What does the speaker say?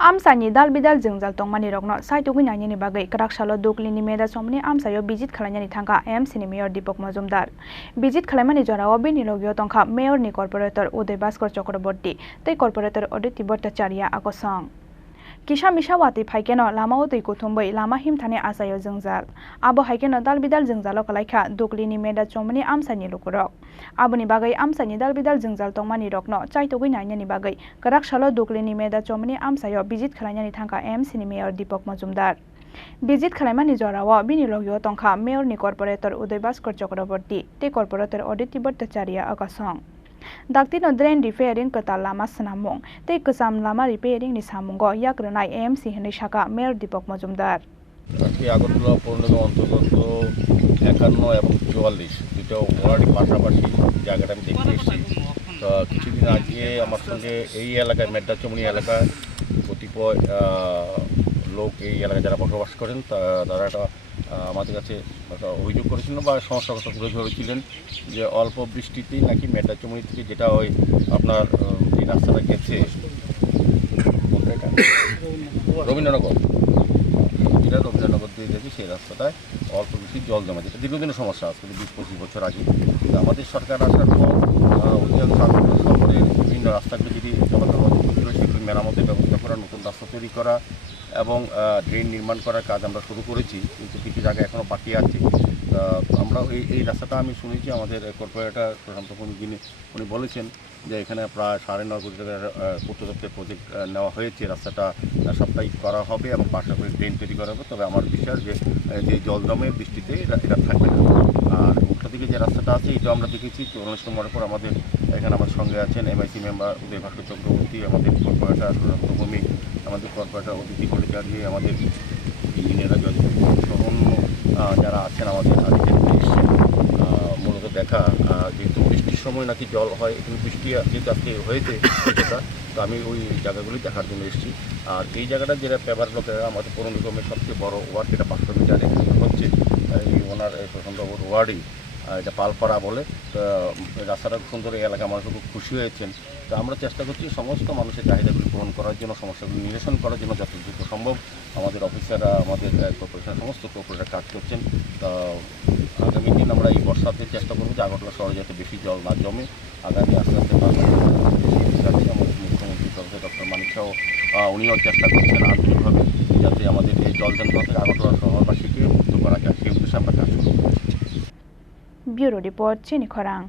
Amsani dal bidal jengjal tongmani rokno saitugui nainini bagai Karaksalo Duklini meda somni amsayo visit khlainani thangka AMC ni Mayor Deepak Majumdar. Visit khlaimani jorao bini logio tongkha Mayor ni Corporator Uday Bhaskar Chakraborty tei Corporator Aditi Bhattacharya akosong. Kisa misa wati phaikeno lamao tui kuthumbai lama himthane asayo jengjal. Abo haikeno dal bidal jengjalo kalaikha Duklini meda somni amsani lukurok. Aboni bagai amsani dal bidal jengjal tongmani rokno chaitugui nainani bagai Karaksalo Duklini meda somni amsayo visit khlainani thangka AMC ni Mayor Deepak Majumdar. Visit khlaimani jorao bini logio tongkha Mayor ni Corporator Uday Bhaskar Chakraborty tei Corporator Aditi Bhattacharya akosong. Daktino drain repairing katal lama sanamung tei kusam lama repairing ni samungo yakrunai AMC hinai saka Mayor Deepak Majumdar. আজকে আগরতলা পৌর নিগম অন্তর্গত 51 এবং 44 দুটো ওয়ার্ডের পাশাপাশি জায়গাটা আমি দেখতে এসেছি। তো কিছুদিন আগে আমার সঙ্গে এই এলাকায় মেড্ডাচমনি এলাকায় কতিপয় লোক এই এলাকায় যারা বসবাস করেন তারা একটা আমাদের কাছে একটা অভিযোগ করেছিলেন বা সমস্যাগত তুলে ধরেছিলেন যে অল্প বৃষ্টিতেই নাকি মেড্ডাচমনি থেকে যেটা ওই আপনার যে রাস্তাটা গেছে রবীন্দ্রনগর দিয়ে দেখি সেই রাস্তাটায় অল্প বেশি জল জমা যেটা দীর্ঘদিনের সমস্যা আজকে 20-25 বছর আগে আমাদের সরকার আসার পর অধিকাংশ শহরের বিভিন্ন রাস্তাগুলো যদি সেগুলি মেরামতের ব্যবস্থা করা, নতুন রাস্তা তৈরি করা এবং ড্রেন নির্মাণ করার কাজ আমরা শুরু করেছি, কিন্তু কিছু জায়গায় এখনও বাকি আছে। আমরা এই রাস্তাটা আমি শুনেছি আমাদের কর্পোরেটর প্রশান্ত উনি বলেছেন যে এখানে প্রায় 9.5 কোটি টাকার পূর্ত দপ্তরের প্রজেক্ট নেওয়া হয়েছে, রাস্তাটা সাপ্তাহিক করা হবে এবং পাশাপাশি ড্রেন তৈরি করা হবে। তবে আমার বিশ্বাস যে জল জমে বৃষ্টিতে এটা থাকবে না। আর উল্টো দিকে যে রাস্তাটা আছে এটা আমরা দেখেছি 44 নম্বরের পর আমাদের এখানে আমার সঙ্গে আছেন MIC মেম্বার উদয় ভাস্কর চক্রবর্তী, আমাদের কর্পোরেটর ভূমি, আমাদের কর্পোরেটর অদিতি ভট্টাচার্য, আমাদের ইঞ্জিনিয়াররা সহ যারা আছেন আমাদের আজকে এসছেন মূলত দেখা যেহেতু বৃষ্টির সময় নাকি জল হয়, এখানে বৃষ্টি যেহেতু আজকে হয়েছে সেটা, তো আমি ওই জায়গাগুলি দেখার জন্য এসেছি। আর এই জায়গাটা যেটা পেপার লোকেরা আমাদের পৌর নিগমের সবচেয়ে বড় ওয়ার্ড, যেটা 500 মিটার হচ্ছে এই ওনার প্রচণ্ড ওয়ার্ডই, এটা পালপাড়া বলে। তো রাস্তাটা সুন্দর, এই এলাকার মানুষ খুব খুশি হয়েছেন। তো আমরা চেষ্টা করছি সমস্ত মানুষের চাহিদাগুলি পূরণ করার জন্য, সমস্যাগুলি নিরসন করার জন্য যত দ্রুত সম্ভব আমাদের অফিসাররা, আমাদের কর্পোরেশন সমস্ত কর্পোরেটর কাজ করছেন। তো আগামী দিন আমরা এই বর্ষাতে চেষ্টা করবো যে আগরতলা শহরে যাতে বেশি জল না জমে। আগামী আস্তে আস্তে আমাদের মুখ্যমন্ত্রী ডক্টর মানিক শাহ উনিও চেষ্টা করছেন আন্তরিকভাবে যাতে আমাদের এই জল জমা থেকে আগরতলা শহরবাসীকে মুক্ত করা যায়, সেই উদ্দেশ্যে আমরা কাজ করব। ব্যুরো রিপোর্ট চিনি খরাং।